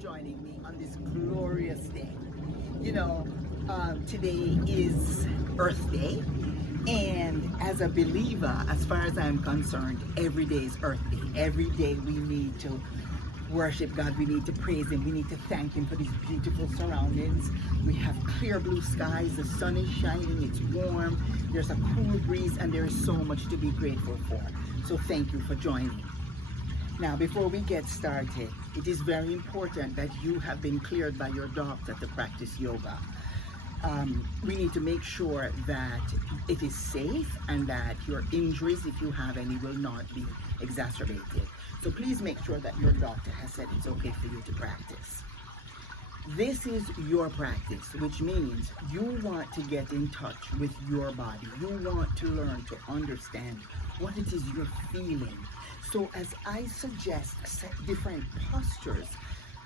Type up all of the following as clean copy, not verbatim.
joining me on this glorious day. You know, today is Earth Day, and as a believer, as far as I'm concerned, every day is Earth Day. Every day we need to worship God, we need to praise Him, we need to thank Him for these beautiful surroundings. We have clear blue skies, the sun is shining, it's warm, there's a cool breeze, and there is so much to be grateful for. So thank you for joining. Now, before we get started, it is very important that you have been cleared by your doctor to practice yoga. We need to make sure that it is safe and that your injuries, if you have any, will not be exacerbated. So please make sure that your doctor has said it's okay for you to practice. This is your practice, which means you want to get in touch with your body. You want to learn to understand what it is you're feeling. So as I suggest different postures,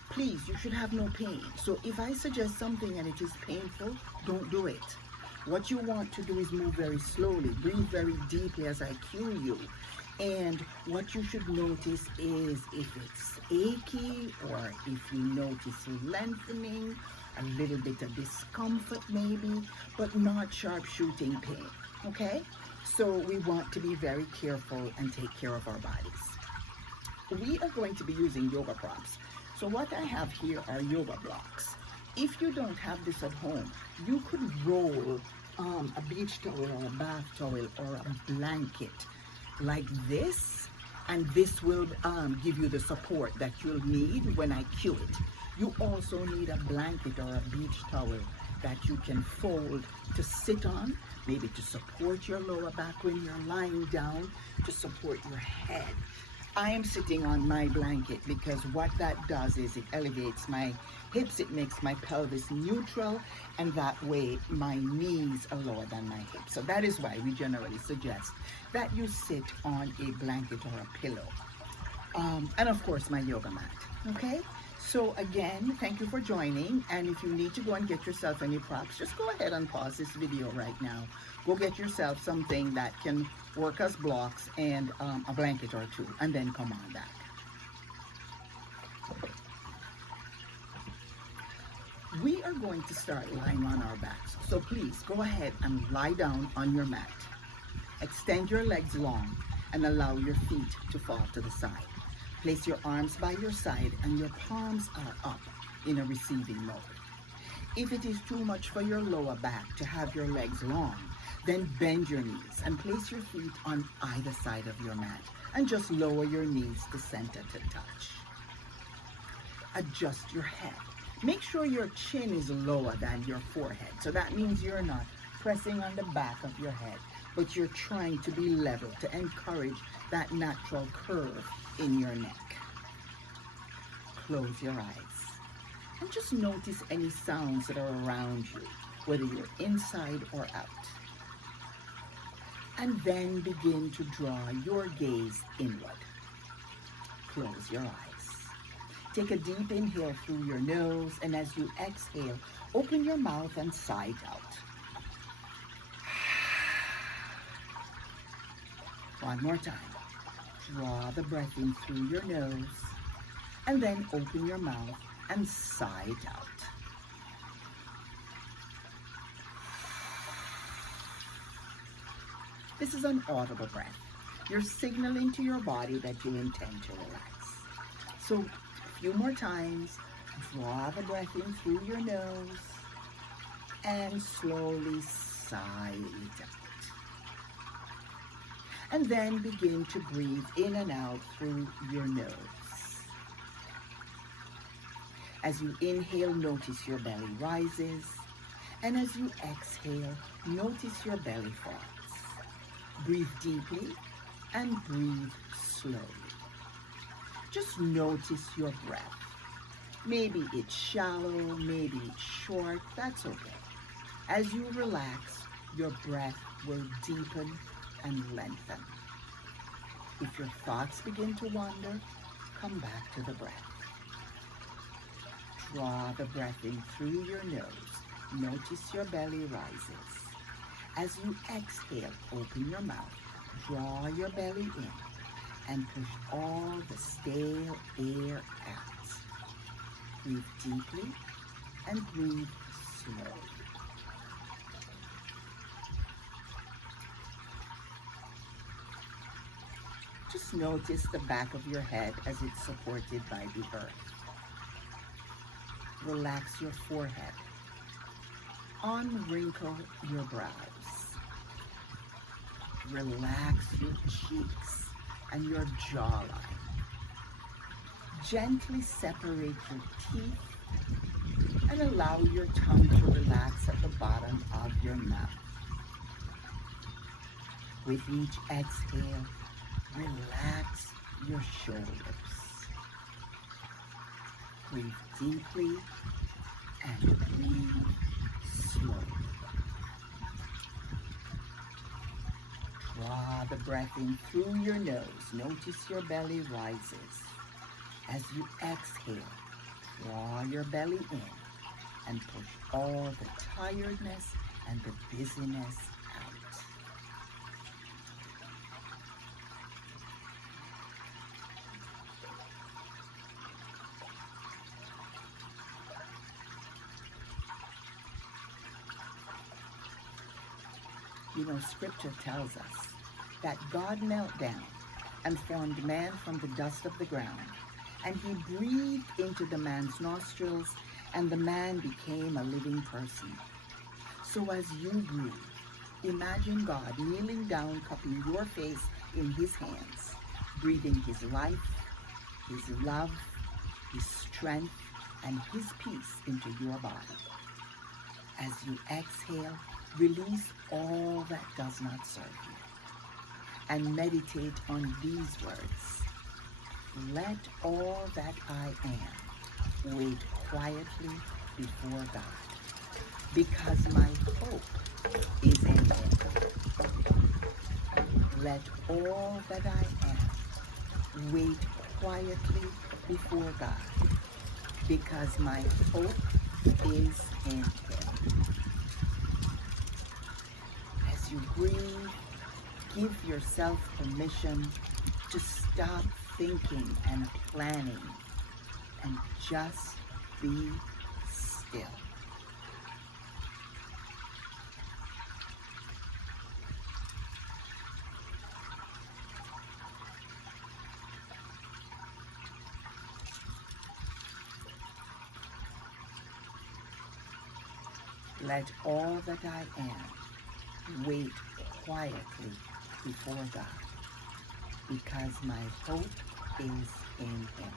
please, you should have no pain. So if I suggest something and it is painful, don't do it. What you want to do is move very slowly, breathe very deeply as I cue you. And what you should notice is if it's achy or if you notice lengthening, a little bit of discomfort maybe, but not sharp shooting pain, okay? So we want to be very careful and take care of our bodies. We are going to be using yoga props. So what I have here are yoga blocks. If you don't have this at home, you could roll a beach towel or a bath towel or a blanket like this, and this will give you the support that you'll need when I cue it. You also need a blanket or a beach towel that you can fold to sit on, maybe to support your lower back when you're lying down, to support your head. I am sitting on my blanket because what that does is it elevates my hips, it makes my pelvis neutral, and that way my knees are lower than my hips. So that is why we generally suggest that you sit on a blanket or a pillow. And of course my yoga mat, okay? So again, thank you for joining, and if you need to go and get yourself any props, just go ahead and pause this video right now. Go get yourself something that can work as blocks and a blanket or two, and then come on back. We are going to start lying on our backs, so please go ahead and lie down on your mat. Extend your legs long and allow your feet to fall to the side. Place your arms by your side and your palms are up in a receiving mode. If it is too much for your lower back to have your legs long, then bend your knees and place your feet on either side of your mat and just lower your knees to center to touch. Adjust your head. Make sure your chin is lower than your forehead. So that means you're not pressing on the back of your head, but you're trying to be level to encourage that natural curve in your neck. Close your eyes and just notice any sounds that are around you, whether you're inside or out. And then begin to draw your gaze inward. Close your eyes. Take a deep inhale through your nose, and as you exhale, open your mouth and sigh out. One more time. Draw the breath in through your nose, and then open your mouth and sigh out. This is an audible breath. You're signaling to your body that you intend to relax. So a few more times, draw the breath in through your nose and slowly sigh it out. And then begin to breathe in and out through your nose. As you inhale, notice your belly rises, and as you exhale, notice your belly falls. Breathe deeply and breathe slowly. Just notice your breath. Maybe it's shallow, maybe it's short, that's okay. As you relax, your breath will deepen and lengthen. If your thoughts begin to wander, come back to the breath. Draw the breath in through your nose. Notice your belly rises. As you exhale, open your mouth. Draw your belly in and push all the stale air out. Breathe deeply and breathe slowly. Just notice the back of your head as it's supported by the earth. Relax your forehead. Unwrinkle your brows. Relax your cheeks and your jawline. Gently separate your teeth and allow your tongue to relax at the bottom of your mouth. With each exhale, relax your shoulders. Breathe deeply and breathe slowly. Draw the breath in through your nose. Notice your belly rises. As you exhale, draw your belly in and push all the tiredness and the busyness out. You know, scripture tells us that God knelt down and formed man from the dust of the ground, and he breathed into the man's nostrils, and the man became a living person. So as you breathe, imagine God kneeling down, cupping your face in his hands, breathing his life, his love, his strength, and his peace into your body. As you exhale, release all that does not serve you and meditate on these words. Let all that I am wait quietly before God, because my hope is in him. Let all that I am wait quietly before God, because my hope is in him. As you breathe, give yourself permission to stop thinking and planning and just be still. Let all that I am wait quietly before God, because my hope is in him.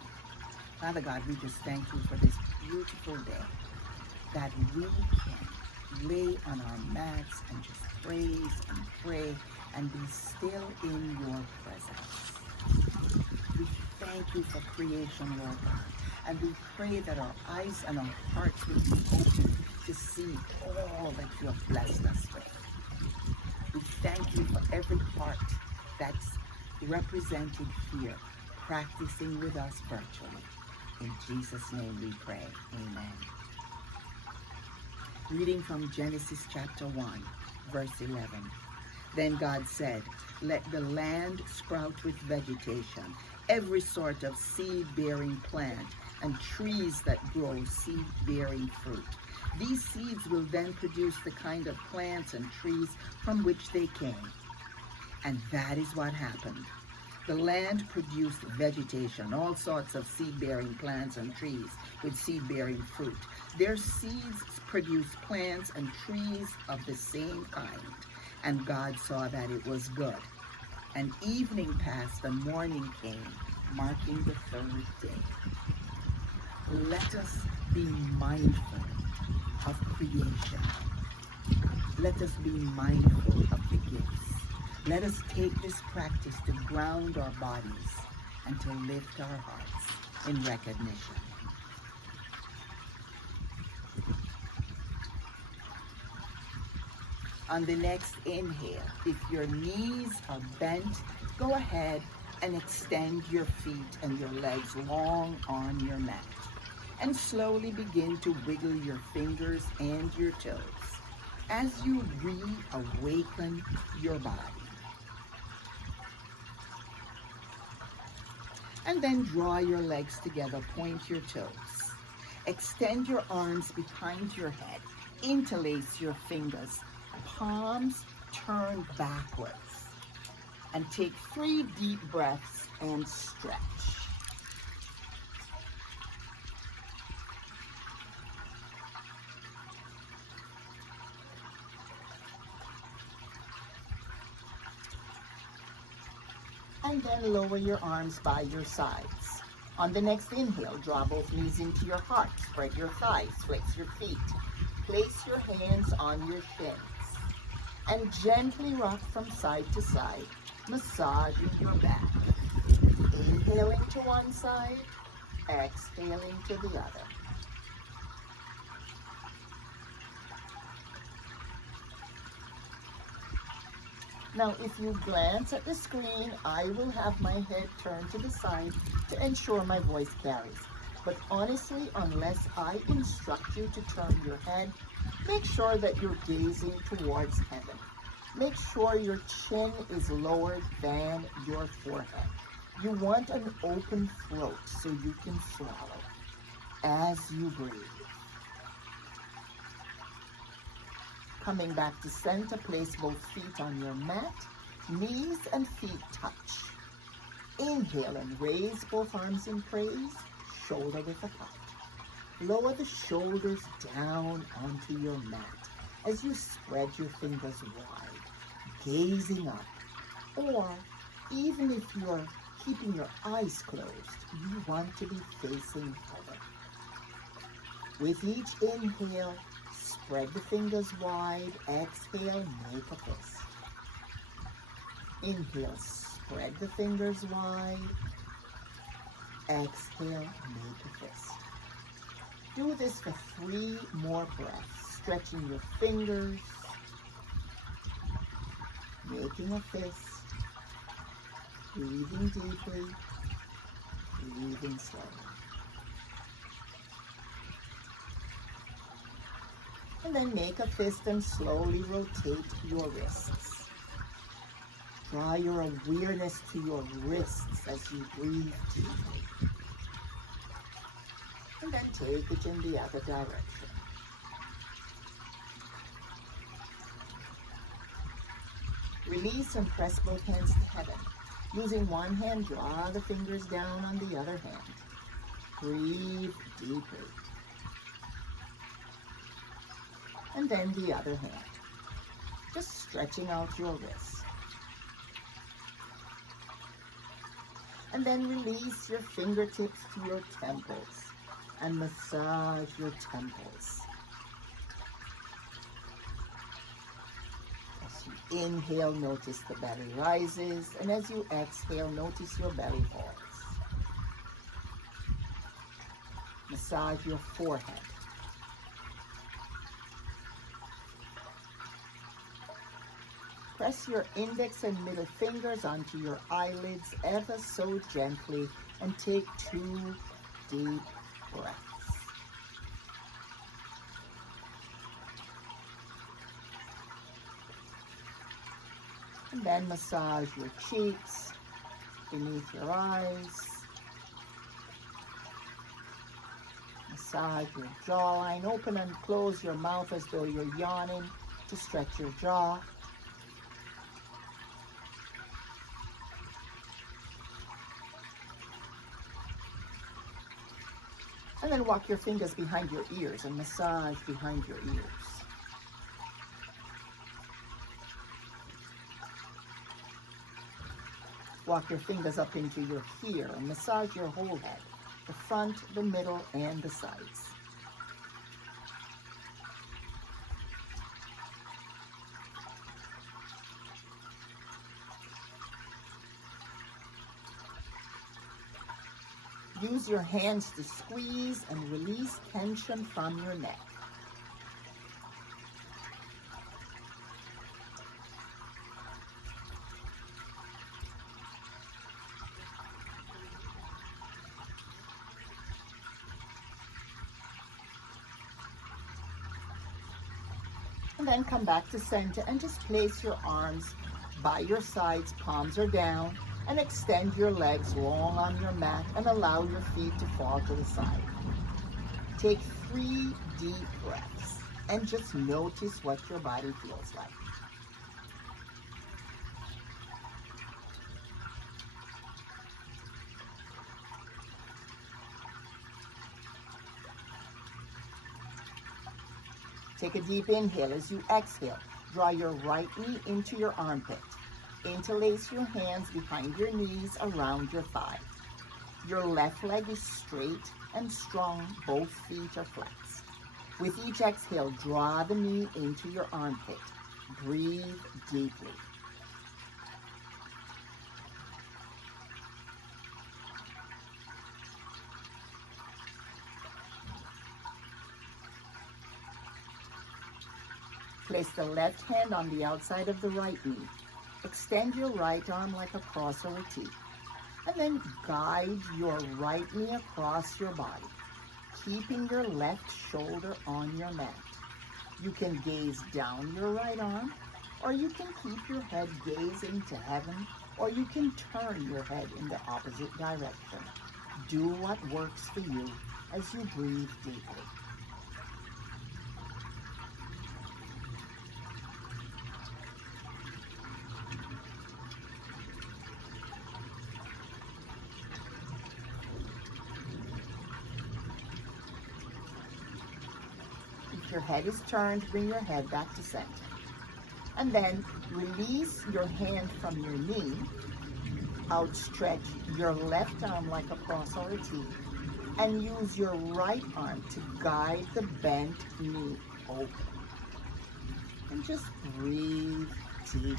Father God, we just thank you for this beautiful day that we can lay on our mats and just praise and pray and be still in your presence. We thank you for creation, Lord God, and we pray that our eyes and our hearts will be open to see all that you have blessed us with. We thank you for every heart that's represented here, practicing with us virtually. In Jesus' name we pray. Amen. Reading from Genesis chapter 1, verse 11. Then God said, let the land sprout with vegetation, every sort of seed-bearing plant, and trees that grow seed-bearing fruit. These seeds will then produce the kind of plants and trees from which they came. And that is what happened. The land produced vegetation, all sorts of seed-bearing plants and trees with seed-bearing fruit. Their seeds produced plants and trees of the same kind. And God saw that it was good. And evening passed and morning came, marking the third day. Let us be mindful of creation. Let us be mindful of the gifts. Let us take this practice to ground our bodies and to lift our hearts in recognition. On the next inhale, if your knees are bent, go ahead and extend your feet and your legs long on your mat. And slowly begin to wiggle your fingers and your toes as you reawaken your body. And then draw your legs together, point your toes. Extend your arms behind your head. Interlace your fingers. Palms turn backwards. And take 3 deep breaths and stretch. And then lower your arms by your sides. On the next inhale, draw both knees into your heart. Spread your thighs, flex your feet. Place your hands on your shins. And gently rock from side to side, massaging your back. Inhaling to one side, exhaling to the other. Now, if you glance at the screen, I will have my head turned to the side to ensure my voice carries. But honestly, unless I instruct you to turn your head, make sure that you're gazing towards heaven. Make sure your chin is lower than your forehead. You want an open throat so you can swallow as you breathe. Coming back to center, place both feet on your mat. Knees and feet touch. Inhale and raise both arms in praise, shoulder width apart. Lower the shoulders down onto your mat as you spread your fingers wide, gazing up. Or even if you're keeping your eyes closed, you want to be facing heaven. With each inhale, spread the fingers wide. Exhale, make a fist. Inhale, spread the fingers wide. Exhale, make a fist. Do this for 3 more breaths, stretching your fingers, making a fist, breathing deeply, breathing slowly. And then make a fist and slowly rotate your wrists. Draw your awareness to your wrists as you breathe deeply. And then take it in the other direction. Release and press both hands to heaven. Using one hand, draw the fingers down on the other hand. Breathe deeply. And then the other hand. Just stretching out your wrist. And then release your fingertips to your temples and massage your temples. As you inhale, notice the belly rises, and as you exhale, notice your belly falls. Massage your forehead. Press your index and middle fingers onto your eyelids ever so gently and take 2 deep breaths. And then massage your cheeks, beneath your eyes. Massage your jawline. Open and close your mouth as though you're yawning to stretch your jaw. And then walk your fingers behind your ears and massage behind your ears. Walk your fingers up into your ear and massage your whole head, the front, the middle, and the sides. Use your hands to squeeze and release tension from your neck. And then come back to center and just place your arms by your sides, palms are down, and extend your legs long on your mat and allow your feet to fall to the side. Take 3 deep breaths and just notice what your body feels like. Take a deep inhale. As you exhale, draw your right knee into your armpit. Interlace your hands behind your knees around your thigh. Your left leg is straight and strong. Both feet are flexed. With each exhale, draw the knee into your armpit. Breathe deeply. Place the left hand on the outside of the right knee. Extend your right arm like a cross or a T. And then guide your right knee across your body, keeping your left shoulder on your mat. You can gaze down your right arm, or you can keep your head gazing to heaven, or you can turn your head in the opposite direction. Do what works for you as you breathe deeply. If your head is turned, bring your head back to center. And then release your hand from your knee. Outstretch your left arm like a cross or a T. And use your right arm to guide the bent knee open. And just breathe deeply.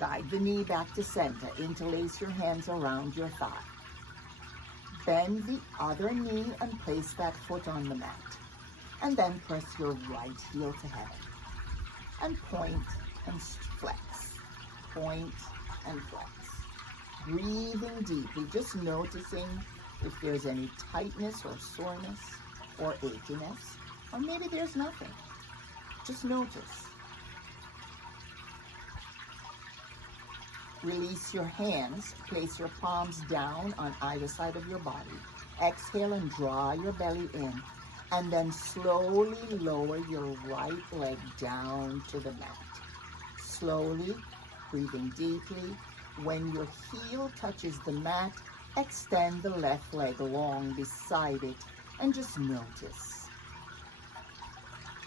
Guide the knee back to center. Interlace your hands around your thigh. Bend the other knee and place that foot on the mat. And then press your right heel to heaven. And point and flex. Point and flex. Breathing deeply, just noticing if there's any tightness or soreness or achiness, or maybe there's nothing. Just notice. Release your hands. Place your palms down on either side of your body. Exhale and draw your belly in. And then slowly lower your right leg down to the mat. Slowly, breathing deeply. When your heel touches the mat, extend the left leg along beside it and just notice.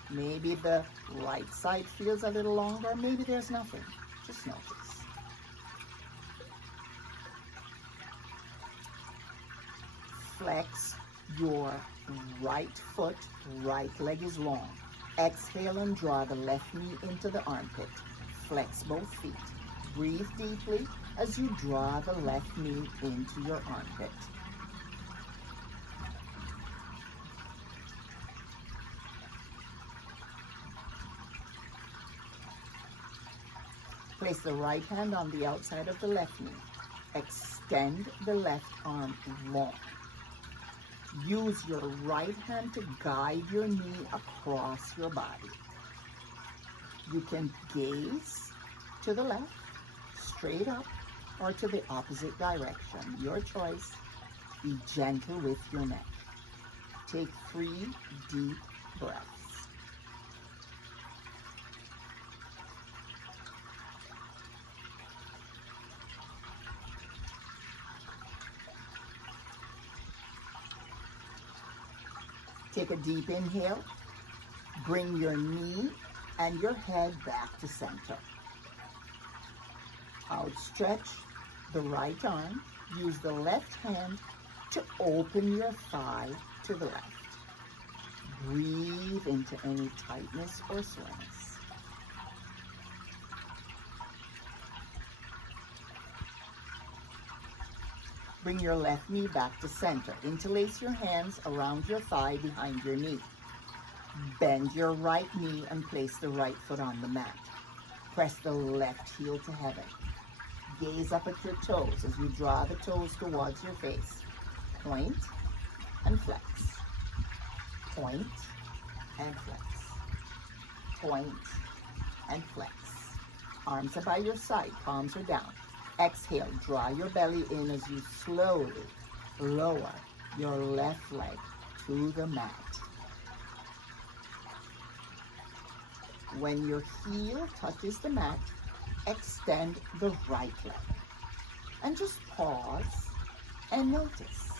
Maybe the right side feels a little longer. Maybe there's nothing. Just notice. Flex your right foot, right leg is long. Exhale and draw the left knee into the armpit. Flex both feet. Breathe deeply as you draw the left knee into your armpit. Place the right hand on the outside of the left knee. Extend the left arm long. Use your right hand to guide your knee across your body. You can gaze to the left, straight up, or to the opposite direction. Your choice. Be gentle with your neck. Take 3 deep breaths. Take a deep inhale. Bring your knee and your head back to center. Outstretch the right arm. Use the left hand to open your thigh to the left. Breathe into any tightness or soreness. Bring your left knee back to center. Interlace your hands around your thigh behind your knee. Bend your right knee and place the right foot on the mat. Press the left heel to heaven. Gaze up at your toes as you draw the toes towards your face. Point and flex. Point and flex. Point and flex. Arms are by your side, palms are down. Exhale, draw your belly in as you slowly Lower your left leg to the mat. When your heel touches the mat, extend the right leg. And just pause and notice.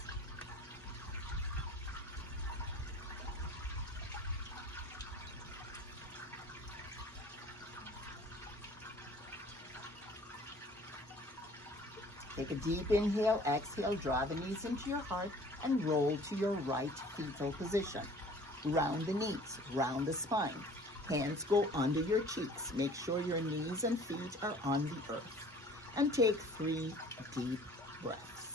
Take a deep inhale, exhale, draw the knees into your heart and roll to your right fetal position. Round the knees, round the spine. Hands go under your cheeks. Make sure your knees and feet are on the earth. And take 3 deep breaths.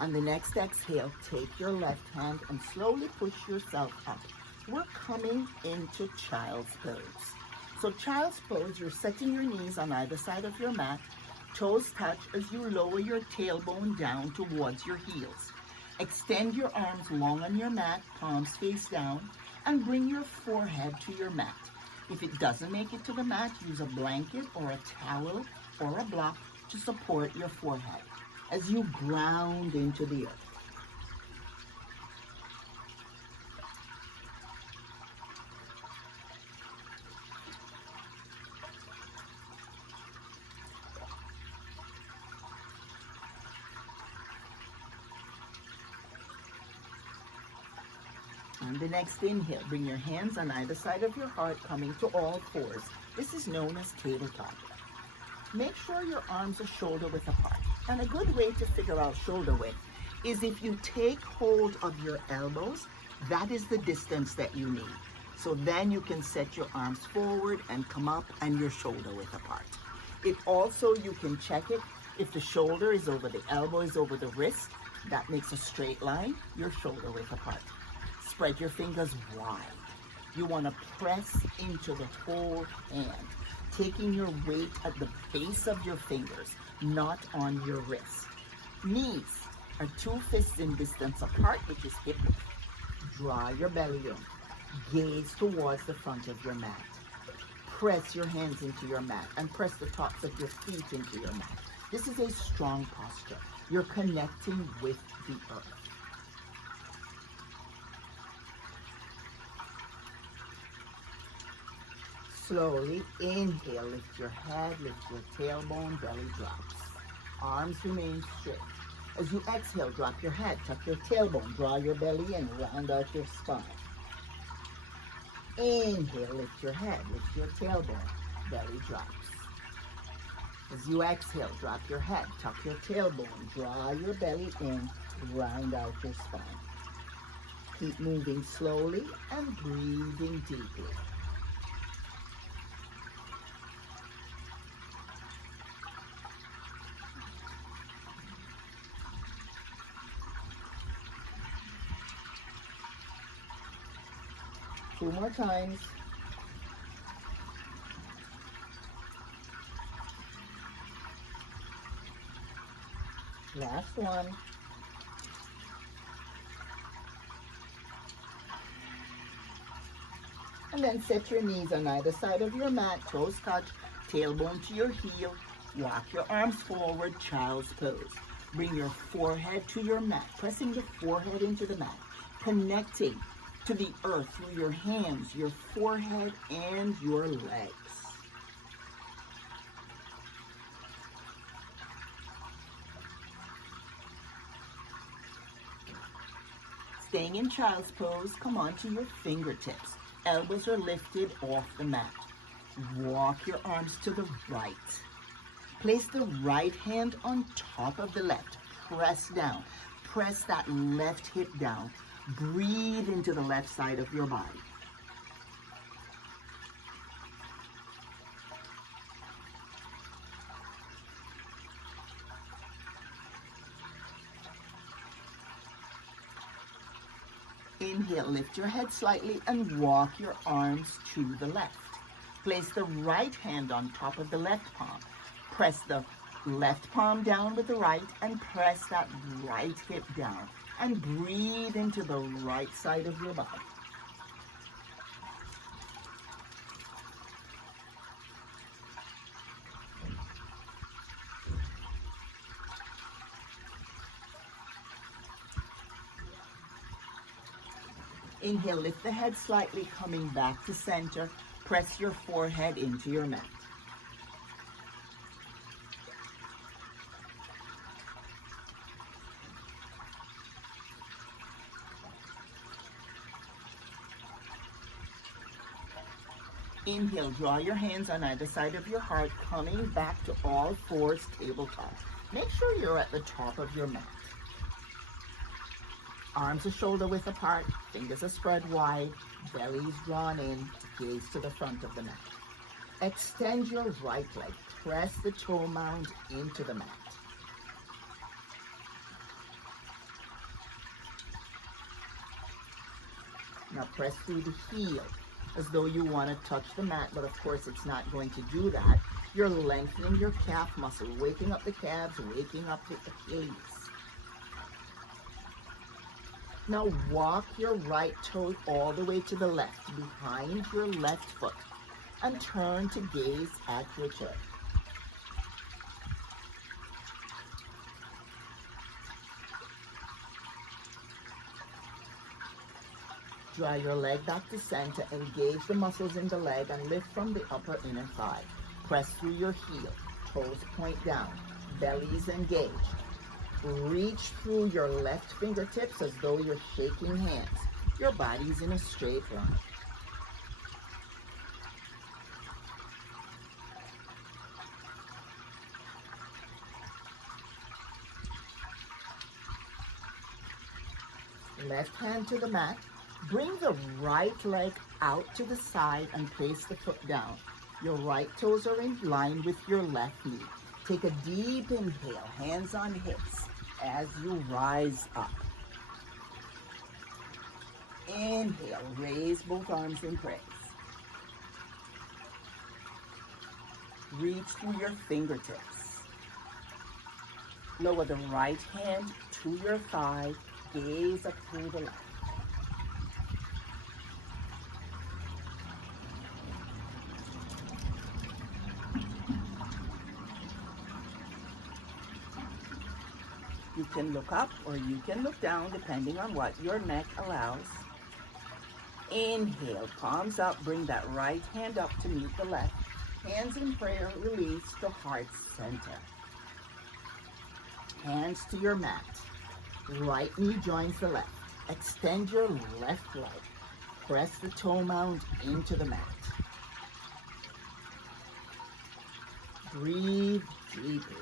On the next exhale, take your left hand and slowly push yourself up. We're coming into child's pose. So child's pose, you're setting your knees on either side of your mat, toes touch as you lower your tailbone down towards your heels. Extend your arms long on your mat, palms face down, and bring your forehead to your mat. If it doesn't make it to the mat, use a blanket or a towel or a block to support your forehead as you ground into the earth. On the next inhale, bring your hands on either side of your heart, coming to all fours. This is known as tabletop. Make sure your arms are shoulder width apart. And a good way to figure out shoulder width is if you take hold of your elbows, that is the distance that you need. So then you can set your arms forward and come up and your shoulder width apart. It also, you can check it, if the shoulder is over the elbow is over the wrist, that makes a straight line, your shoulder width apart. Spread your fingers wide. You want to press into the whole hand, taking your weight at the base of your fingers, not on your wrist. Knees are 2 fists in distance apart, which is hip width. Draw your belly in. Gaze towards the front of your mat. Press your hands into your mat and press the tops of your feet into your mat. This is a strong posture. You're connecting with the earth. Slowly inhale, lift your head, lift your tailbone, belly drops. Arms remain straight. As you exhale, drop your head, tuck your tailbone, draw your belly in, round out your spine. Inhale, lift your head, lift your tailbone, belly drops. As you exhale, drop your head, tuck your tailbone, draw your belly in, round out your spine. Keep moving slowly and breathing deeply. Two more times. Last one. And then set your knees on either side of your mat, toes touch, tailbone to your heel. Walk your arms forward, child's pose. Bring your forehead to your mat, pressing the forehead into the mat, connecting to the earth through your hands, your forehead, and your legs. Staying in child's pose, come onto your fingertips. Elbows are lifted off the mat. Walk your arms to the right. Place the right hand on top of the left. Press down. Press that left hip down. Breathe into the left side of your body. Inhale, lift your head slightly and walk your arms to the left. Place the right hand on top of the left palm. Press the Left palm down with the right and press that right hip down. And breathe into the right side of your body. Inhale, lift the head slightly, coming back to center. Press your forehead into your mat. Inhale, draw your hands on either side of your heart, coming back to all fours, tabletop. Make sure you're at the top of your mat. Arms are shoulder width apart, fingers are spread wide, belly's drawn in, gaze to the front of the mat. Extend your right leg, press the toe mound into the mat. Now press through the heel as though you want to touch the mat, but of course it's not going to do that. You're lengthening your calf muscle, waking up the calves, waking up the Achilles. Now walk your right toe all the way to the left, behind your left foot, and turn to gaze at your toe. Draw your leg back to center, engage the muscles in the leg and lift from the upper inner thigh. Press through your heel, toes point down, belly's engaged. Reach through your left fingertips as though you're shaking hands. Your body's in a straight line. Left hand to the mat. Bring the right leg out to the side and place the foot down. Your right toes are in line with your left knee. Take a deep inhale, hands on hips, as you rise up. Inhale, raise both arms in praise. Reach through your fingertips. Lower the right hand to your thigh, gaze up through the left. You can look up or you can look down depending on what your neck allows. Inhale, palms up, bring that right hand up to meet the left. Hands in prayer, release to heart center. Hands to your mat. Right knee joins the left. Extend your left leg. Press the toe mound into the mat. Breathe deeply.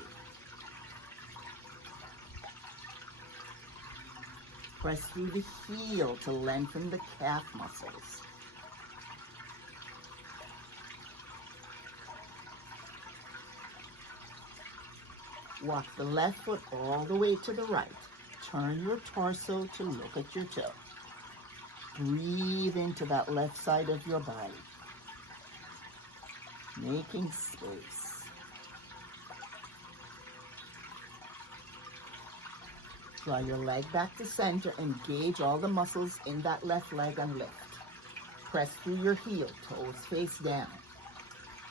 Press through the heel to lengthen the calf muscles. Walk the left foot all the way to the right. Turn your torso to look at your toe. Breathe into that left side of your body, making space. Draw your leg back to center, engage all the muscles in that left leg and lift. Press through your heel, toes face down.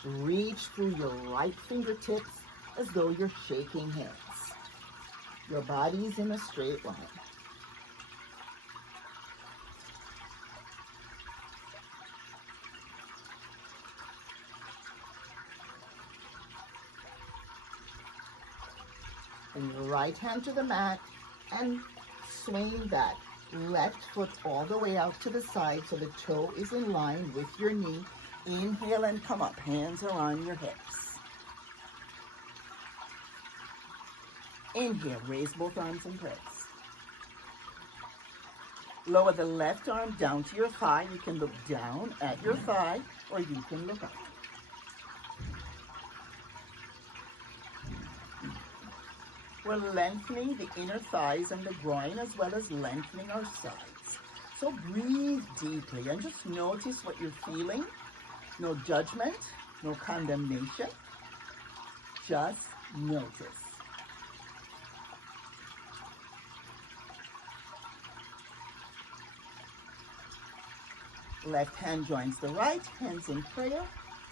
Reach through your right fingertips as though you're shaking hands. Your body's in a straight line. Bring your right hand to the mat and swing that left foot all the way out to the side so the toe is in line with your knee. Inhale and come up, hands are on your hips. Inhale, raise both arms and press. Lower the left arm down to your thigh. You can look down at your thigh or you can look up. We're lengthening the inner thighs and the groin as well as lengthening our sides. So breathe deeply and just notice what you're feeling. No judgment, no condemnation. Just Notice. Left hand joins the right, hands in prayer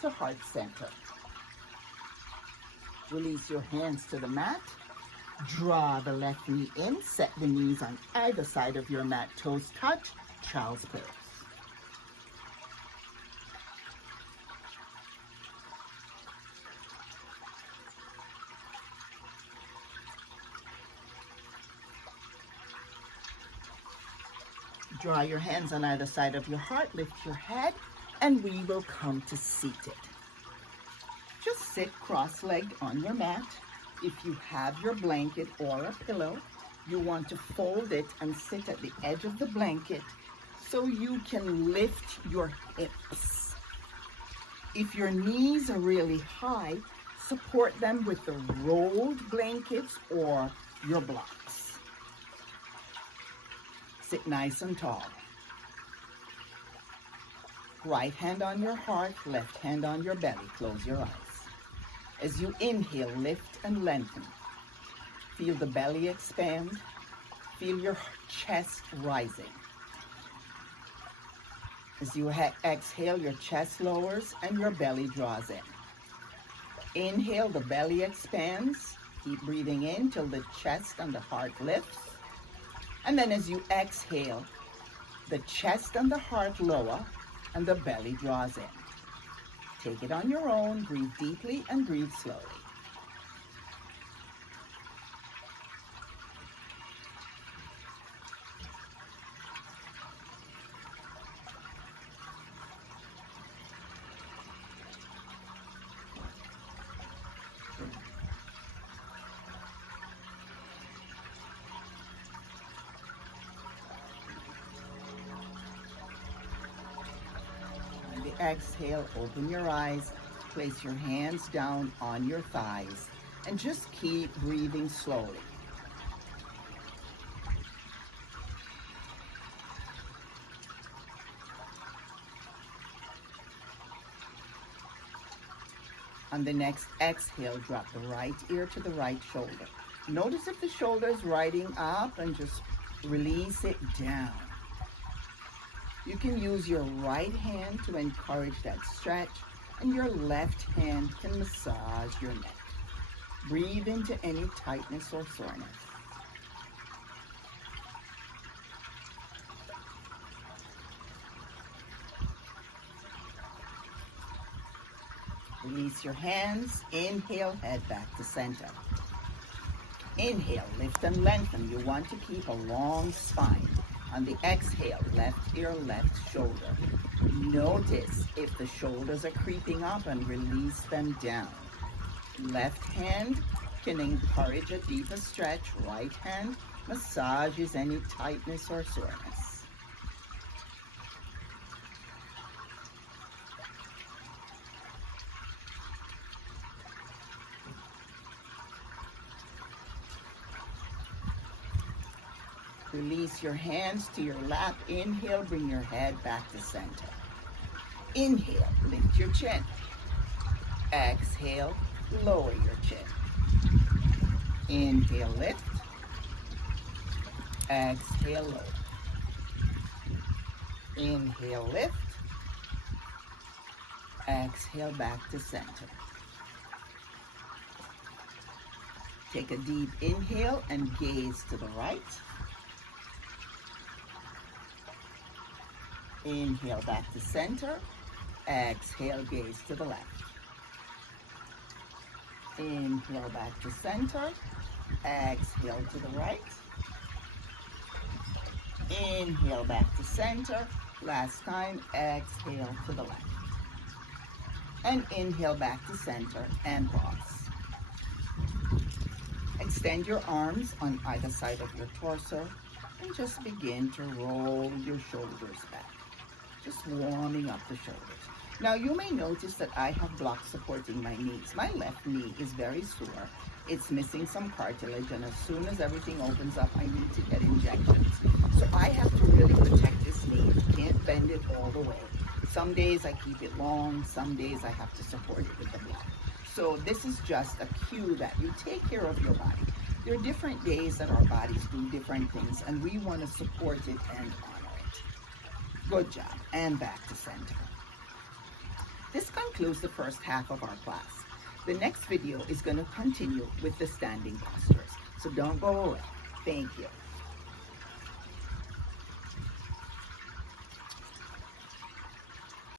to heart center. Release your hands to the mat. Draw the left knee in, set the knees on either side of your mat, toes touch, child's pose. Draw your hands on either side of your heart, lift your head, and we will come to seated. Just sit cross-legged on your mat. If you have your blanket or a pillow, you want to fold it and sit at the edge of the blanket so you can lift your hips. If your knees are really high, support them with the rolled blankets or your blocks. Sit nice and tall. Right hand on your heart, left hand on your belly. Close your eyes. As you inhale, lift and lengthen. Feel the belly expand. Feel your chest rising. As you exhale, your chest lowers and your belly draws in. Inhale, the belly expands. Keep breathing in till the chest and the heart lifts. And then as you exhale, the chest and the heart lower and the belly draws in. Take it on your own, breathe deeply and breathe slowly. Exhale, open your eyes, place your hands down on your thighs, and just keep breathing slowly. On the next exhale, drop the right ear to the right shoulder. Notice if the shoulder is riding up and just release it down. You can use your right hand to encourage that stretch, and your left hand can massage your neck. Breathe into any tightness or soreness. Release your hands. Inhale, head back to center. Inhale, lift and lengthen. You want to keep a long spine. On the exhale, left ear, left shoulder. Notice if the shoulders are creeping up and release them down. Left hand can encourage a deeper stretch. Right hand massages any tightness or soreness. Release your hands to your lap. Inhale, bring your head back to center. Inhale, lift your chin. Exhale, lower your chin. Inhale, lift. Exhale, lower. Inhale, lift. Exhale, back to center. Take a deep inhale and gaze to the right. Inhale, back to center. Exhale, gaze to the left. Inhale, back to center. Exhale to the right. Inhale, back to center. Last time, exhale to the left. And inhale back to center and pause. Extend your arms on either side of your torso and just begin to roll your shoulders back. Just warming up the shoulders. Now you may notice that I have blocks supporting my knees. My left knee is very sore. It's missing some cartilage, and as soon as everything opens up, I need to get injections. So I have to really protect this knee. I can't bend it all the way. Some days I keep it long, some days I have to support it with the block. So this is just a cue that you take care of your body. There are different days that our bodies do different things, and we want to support it and honor it. Good job. And back to center. This concludes the first half of our class. The next video is going to continue with the standing postures. So don't go away. Thank you.